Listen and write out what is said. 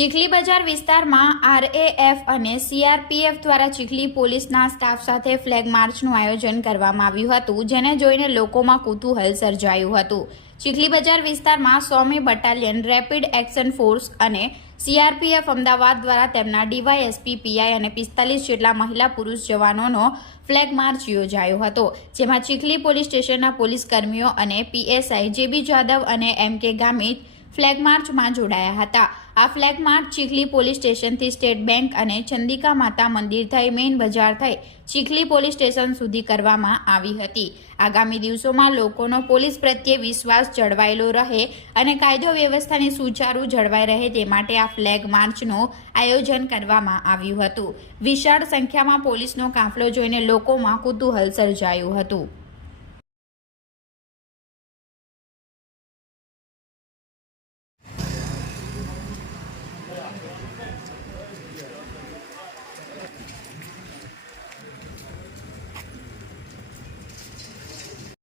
ચીખલી બજાર વિસ્તારમાં આરએએફ અને સીઆરપીએફ દ્વારા ચીખલી પોલીસના સ્ટાફ સાથે ફ્લેગ માર્ચનું આયોજન કરવામાં આવ્યું હતું, જેને જોઈને લોકોમાં કુતૂહલ સર્જાયું હતું. ચીખલી બજાર વિસ્તારમાં સોમી બટાલિયન રેપિડ એક્શન ફોર્સ અને સીઆરપીએફ અમદાવાદ દ્વારા તેમના ડીવાયએસપી પીઆઈ અને પિસ્તાલીસ જેટલા મહિલા પુરુષ જવાનોનો ફ્લેગ માર્ચ યોજાયો હતો, જેમાં ચીખલી પોલીસ સ્ટેશનના પોલીસ કર્મીઓ અને પીએસઆઈ જેબી જાદવ અને એમ કે ગામિત ફ્લેગ માર્ચમાં જોડાયા હતા. આ ફ્લેગ માર્ચ ચીખલી પોલીસ સ્ટેશનથી સ્ટેટ બેંક અને ચંદિકા માતા મંદિર થઈ મેઇન બજાર થઈ ચીખલી પોલીસ સ્ટેશન સુધી કરવામાં આવી હતી. આગામી દિવસોમાં લોકોનો પોલીસ પ્રત્યે વિશ્વાસ જળવાયેલો રહે અને કાયદો વ્યવસ્થાની સુચારુ જળવાઈ રહે તે માટે આ ફ્લેગ માર્ચનું આયોજન કરવામાં આવ્યું હતું. વિશાળ સંખ્યામાં પોલીસનો કાફલો જોઈને લોકોમાં કુતૂહલ સર્જાયું હતું.